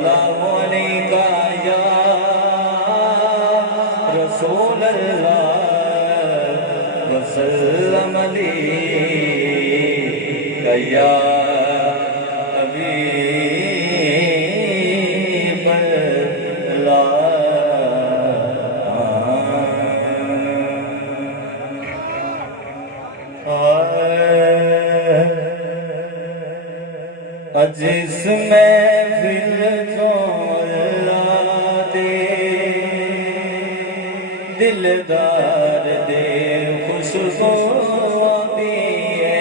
सल्लल्लाहु अलैका या रसूल अल्लाह वसल्लम अलैका या हबीब अल्लाह। जिस महफिल को अल्लाह दे दिलदार दे खुशबू दिए,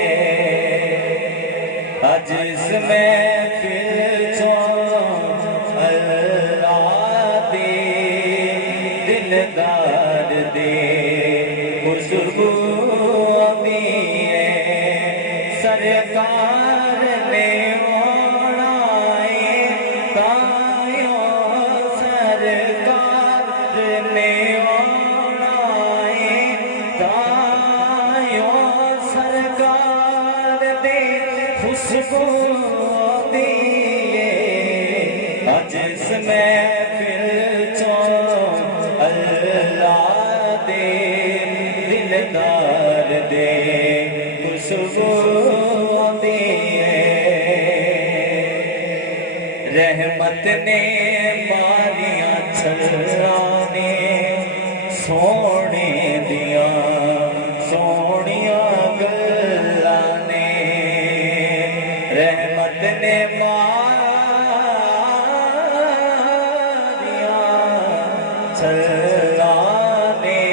जिस महफिल को अल्लाह दे दिलदार दे खुशबू दिए, सरकार ने खुशबू दिए, जिस महफिल चो अल्लाह दे दिलदार दे खुशबू दिए। रहमत ने मारिया छलाने सोने दिया सोनिया गल्ला ने, रहमत ने मारिया छलाने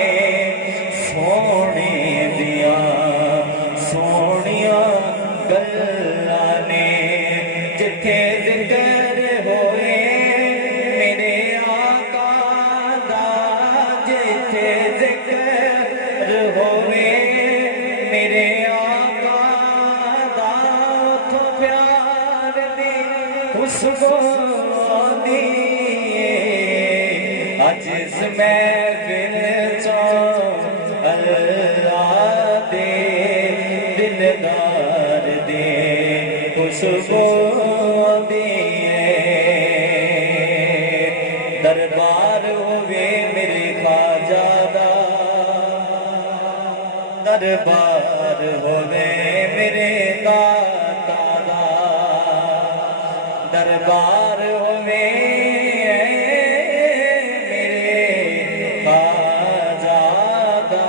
सोने दिया सोनिया गल्ला ने, जिथे जिक्र होए मेरे आका दा, जिथे जिक्र होए मेरे आका दा, तो प्यार दी खुशबू दिए, जिस महफिल चो अल्लाह दे दिलदार दे खुशबू दिए। दरबार होवे मेरे ख्वाजा दा, दरबार होवे मेरे दाता दा, दरबार होवे मेरे ख्वाजा दा,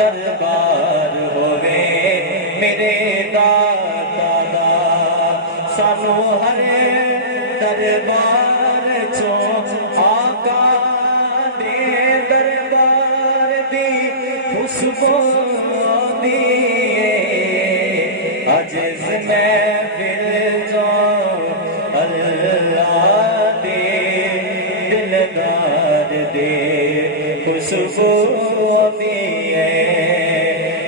दरबार होवे मेरे दाता दा, सानू हर दरबार चो आका दे दरबार दी खुशबू दिए, जिस महफिल चो अल्लाह दे दिलदार दे खुशबू दिए।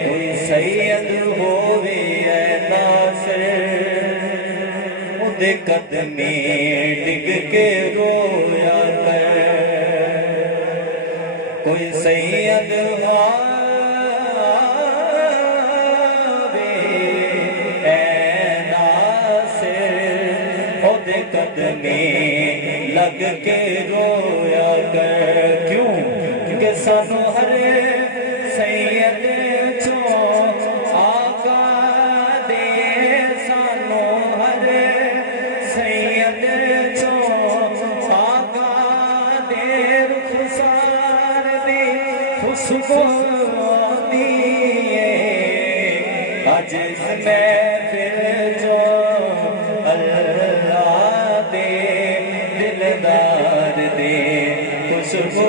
कोई सैयद होवे नासिर उदे कदमे डिग के रोया कर, कोई सैयद कदमे लग के रोया कर, क्यों कि सानू हर सैयद चो आका दे, सानू हर सैयद चो आका दे रुखसार दे खुशबू दिए, जिस महफिल चो अल्लाह दे दिलदार दे खुशबू